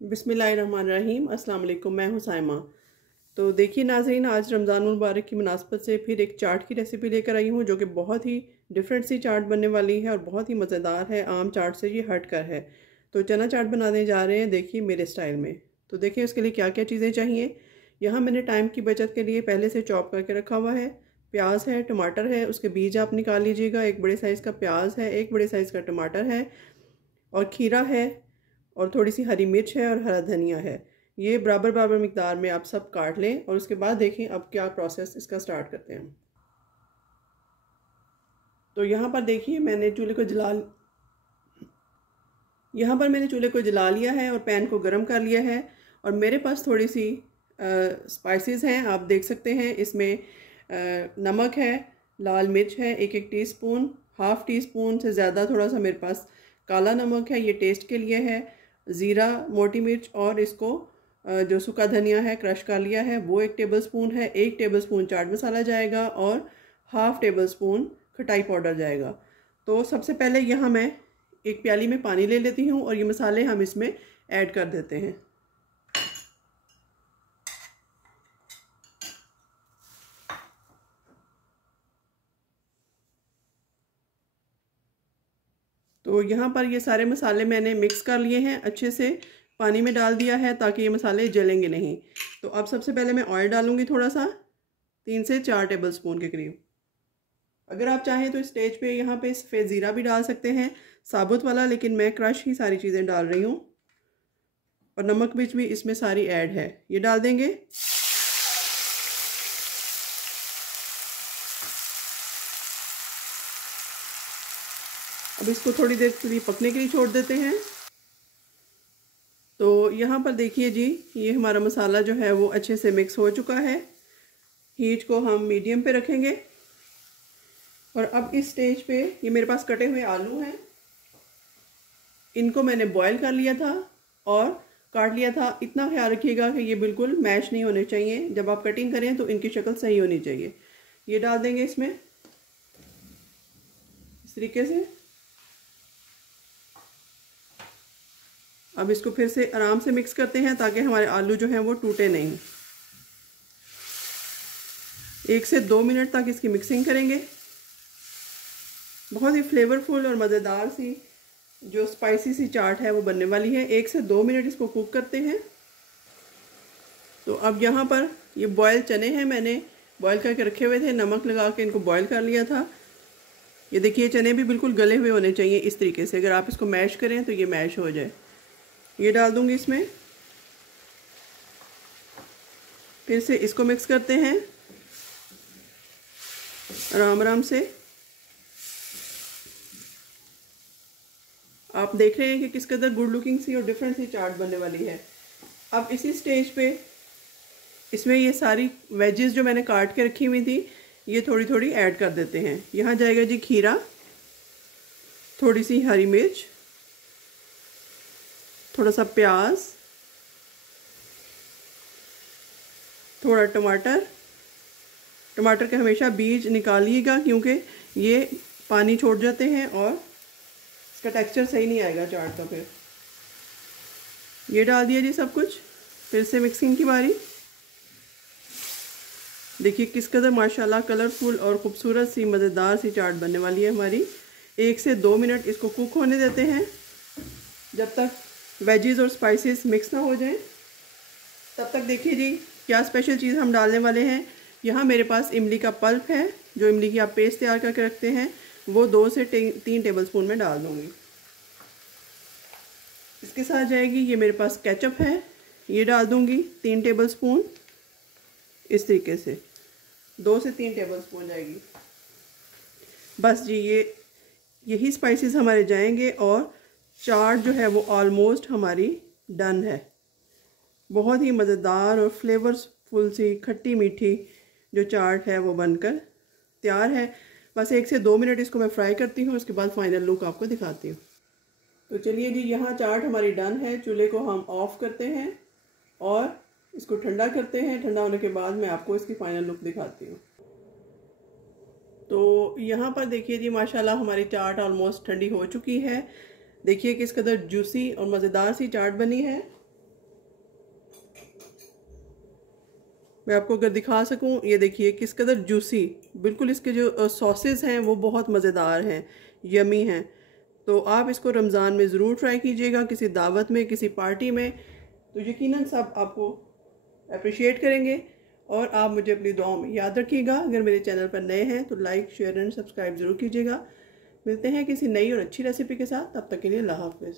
बिस्मिल्लाहिर्रहमानिर्रहीम। अस्सलाम वालेकुम। मैं हूं साइमा। तो देखिए नाज़रीन, आज रमज़ान मुबारक की मुनासबत से फिर एक चाट की रेसिपी लेकर आई हूं जो कि बहुत ही डिफरेंट सी चाट बनने वाली है और बहुत ही मज़ेदार है। आम चाट से ये हट कर है। तो चना चाट बनाने जा रहे हैं, देखिए मेरे स्टाइल में। तो देखिए उसके लिए क्या क्या चीज़ें चाहिए। यहाँ मैंने टाइम की बचत के लिए पहले से चॉप करके रखा हुआ है। प्याज है, टमाटर है, उसके बीज आप निकाल लीजिएगा। एक बड़े साइज़ का प्याज है, एक बड़े साइज़ का टमाटर है और खीरा है और थोड़ी सी हरी मिर्च है और हरा धनिया है। ये बराबर बराबर मिकदार में आप सब काट लें और उसके बाद देखें अब क्या प्रोसेस इसका स्टार्ट करते हैं। तो यहाँ पर देखिए मैंने चूल्हे को जला लिया है और पैन को गर्म कर लिया है। और मेरे पास थोड़ी सी स्पाइसेस हैं, आप देख सकते हैं। इसमें नमक है, लाल मिर्च है 1-1 टीस्पून, हाफ़ टी स्पून से ज़्यादा थोड़ा सा मेरे पास काला नमक है, ये टेस्ट के लिए है। ज़ीरा, मोटी मिर्च और इसको जो सूखा धनिया है क्रश कर लिया है वो 1 टेबलस्पून है। 1 टेबलस्पून चाट मसाला जाएगा और हाफ़ टेबलस्पून खटाई पाउडर जाएगा। तो सबसे पहले यहाँ मैं एक प्याली में पानी ले लेती हूँ और ये मसाले हम इसमें ऐड कर देते हैं। तो यहाँ पर ये सारे मसाले मैंने मिक्स कर लिए हैं, अच्छे से पानी में डाल दिया है ताकि ये मसाले जलेंगे नहीं। तो अब सबसे पहले मैं ऑयल डालूँगी थोड़ा सा, 3 से 4 टेबलस्पून के करीब। अगर आप चाहें तो स्टेज पे यहाँ पे सफ़ेद ज़ीरा भी डाल सकते हैं, साबुत वाला, लेकिन मैं क्रश ही सारी चीज़ें डाल रही हूँ। और नमक मिर्च भी इसमें सारी ऐड है, ये डाल देंगे। अब इसको थोड़ी देर के लिए पकने के लिए छोड़ देते हैं। तो यहाँ पर देखिए जी, ये हमारा मसाला जो है वो अच्छे से मिक्स हो चुका है। हीट को हम मीडियम पे रखेंगे। और अब इस स्टेज पे ये मेरे पास कटे हुए आलू हैं, इनको मैंने बॉईल कर लिया था और काट लिया था। इतना ख्याल रखिएगा कि ये बिल्कुल मैश नहीं होने चाहिए, जब आप कटिंग करें तो इनकी शक्ल सही होनी चाहिए। ये डाल देंगे इसमें इस तरीके से। अब इसको फिर से आराम से मिक्स करते हैं ताकि हमारे आलू जो हैं वो टूटे नहीं। 1 से 2 मिनट तक इसकी मिक्सिंग करेंगे। बहुत ही फ्लेवरफुल और मज़ेदार सी जो स्पाइसी सी चाट है वो बनने वाली है। 1 से 2 मिनट इसको कुक करते हैं। तो अब यहाँ पर ये बॉयल चने हैं, मैंने बॉयल करके रखे हुए थे, नमक लगा के इनको बॉयल कर लिया था। ये देखिए चने भी बिल्कुल गले हुए होने चाहिए इस तरीके से, अगर आप इसको मैश करें तो ये मैश हो जाए। ये डाल दूंगी इसमें, फिर से इसको मिक्स करते हैं आराम आराम से। आप देख रहे हैं कि किस कदर गुड लुकिंग सी और डिफरेंट सी चाट बनने वाली है। अब इसी स्टेज पे इसमें ये सारी वेजेस जो मैंने काट के रखी हुई थी ये थोड़ी थोड़ी ऐड कर देते हैं। यहाँ जाएगा जी खीरा, थोड़ी सी हरी मिर्च, थोड़ा सा प्याज, थोड़ा टमाटर। टमाटर के हमेशा बीज निकालिएगा क्योंकि ये पानी छोड़ जाते हैं और इसका टेक्सचर सही नहीं आएगा चाट का। फिर ये डाल दिया जी सब कुछ, फिर से मिक्सिंग की बारी। देखिए किस कदर माशाल्लाह कलरफुल और ख़ूबसूरत सी मज़ेदार सी चाट बनने वाली है हमारी। 1 से 2 मिनट इसको कुक होने देते हैं जब तक वेजीज और स्पाइसेस मिक्स ना हो जाएं। तब तक देखिए जी क्या स्पेशल चीज़ हम डालने वाले हैं। यहाँ मेरे पास इमली का पल्प है, जो इमली की आप पेस्ट तैयार करके रखते हैं, वो 2 से 3 टेबलस्पून में डाल दूँगी। इसके साथ जाएगी ये मेरे पास केचप है, ये डाल दूँगी 3 टेबलस्पून। इस तरीके से 2 से 3 टेबलस्पून जाएगी। बस जी यही स्पाइसेस हमारे जाएंगे और चाट जो है वो ऑलमोस्ट हमारी डन है। बहुत ही मज़ेदार और फ्लेवरफुल सी खट्टी मीठी जो चाट है वो बनकर तैयार है। बस 1 से 2 मिनट इसको मैं फ्राई करती हूँ, उसके बाद फाइनल लुक आपको दिखाती हूँ। तो चलिए जी, यहाँ चाट हमारी डन है। चूल्हे को हम ऑफ करते हैं और इसको ठंडा करते हैं। ठंडा होने के बाद मैं आपको इसकी फाइनल लुक दिखाती हूँ। तो यहाँ पर देखिए जी माशाल्लाह हमारी चाट ऑलमोस्ट ठंडी हो चुकी है। देखिए किस कदर जूसी और मज़ेदार सी चाट बनी है। मैं आपको अगर दिखा सकूं, ये देखिए किस कदर जूसी, बिल्कुल इसके जो सॉसेस हैं वो बहुत मज़ेदार हैं, यमी हैं। तो आप इसको रमज़ान में ज़रूर ट्राई कीजिएगा, किसी दावत में, किसी पार्टी में, तो यकीनन सब आपको अप्रिशिएट करेंगे। और आप मुझे अपनी दुआओं में याद रखिएगा। अगर मेरे चैनल पर नए हैं तो लाइक, शेयर एंड सब्सक्राइब ज़रूर कीजिएगा। मिलते हैं किसी नई और अच्छी रेसिपी के साथ, तब तक के लिए अल्लाह हाफ़िज़।